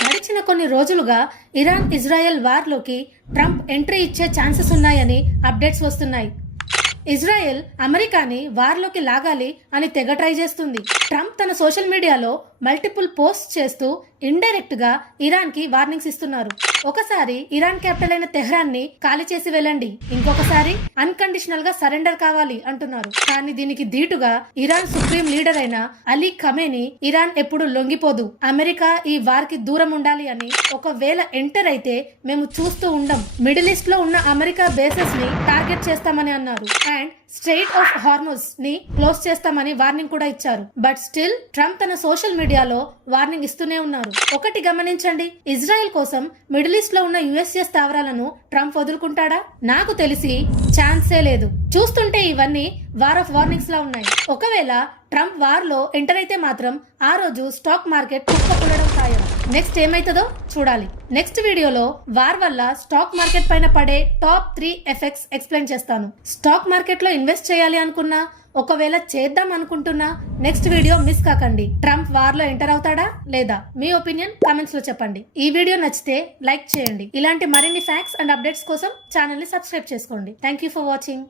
గడిచిన కొన్ని రోజులుగా ఇరాన్ ఇజ్రాయెల్ వార్లోకి ట్రంప్ ఎంట్రీ ఇచ్చే ఛాన్సెస్ ఉన్నాయని అప్డేట్స్ వస్తున్నాయి. ఇజ్రాయెల్ అమెరికాని వార్లోకి లాగాలి అని తెగ ట్రై చేస్తుంది. ట్రంప్ తన సోషల్ మీడియాలో మల్టిపుల్ పోస్ట్ చేస్తూ ఇండైరెక్ట్ గా ఇరాన్ కి వార్నింగ్స్ ఇస్తున్నారు. ఒకసారి ఇరాన్ క్యాపిటల్ అయిన తెహ్రాన్ ని ఖాళీ చేసి వెళ్ళండి, ఇంకొకసారి అన్కండిషనల్ గా సరెండర్ కావాలి అంటున్నారు. కానీ దీనికి ధీటుగా ఇరాన్ సుప్రీం లీడర్ అయిన అలీ ఖమేని ఇరాన్ ఎప్పుడు లొంగిపోదు, అమెరికా ఈ వార్ కి దూరం ఉండాలి అని, ఒకవేళ ఎంటర్ అయితే మేము చూస్తూ ఉండం, మిడిల్ ఈస్ట్ లో ఉన్న అమెరికా బేసెస్ ని టార్గెట్ చేస్తామని అన్నారు. అండ్ స్ట్రెయిట్ ఆఫ్ హార్మోస్ ని క్లోజ్ చేస్తామని వార్నింగ్ కూడా ఇచ్చారు. బట్ స్టిల్ ట్రంప్ తన సోషల్ మీడియాలో వార్నింగ్ ఇస్తూనే ఉన్నారు. ఒకటి గమనించండి, ఇజ్రాయెల్ కోసం మిడిల్ ఈస్ట్ లో ఉన్న యుఎస్ఏ స్థావరాలను ట్రంప్ వదులుకుంటాడా? నాకు తెలిసి ఛాన్సే లేదు. చూస్తుంటే ఇవన్నీ వార్ ఆఫ్ వార్నింగ్స్ లా ఉన్నాయి. ఒకవేళ ట్రంప్ వార్ లో ఎంటర్ అయితే మాత్రం ఆ రోజు స్టాక్ మార్కెట్ కుప్పకూలడం ఖాయం. నెక్స్ట్ ఏమైతుందో చూడాలి. నెక్స్ట్ వీడియోలో వార్ వల్ల స్టాక్ మార్కెట్ పైన పడే టాప్ 3 ఎఫెక్ట్స్ ఎక్స్ప్లెయిన్ చేస్తాను. స్టాక్ మార్కెట్ లో ఇన్వెస్ట్ చేయాలి అనుకున్నా, ఒకవేళ చేద్దాం అనుకుంటున్నా నెక్స్ట్ వీడియో మిస్ కాకండి. ట్రంప్ వార్ లో ఎంటర్ అవుతాడా లేదా? మీ ఒపీనియన్ కామెంట్స్ లో చెప్పండి. ఈ వీడియో నచ్చితే లైక్ చేయండి. ఇలాంటి మరిన్ని ఫ్యాక్ట్స్ అండ్ అప్డేట్స్ కోసం ఛానల్ ని సబ్స్క్రైబ్ చేసుకోండి. Thank you for watching.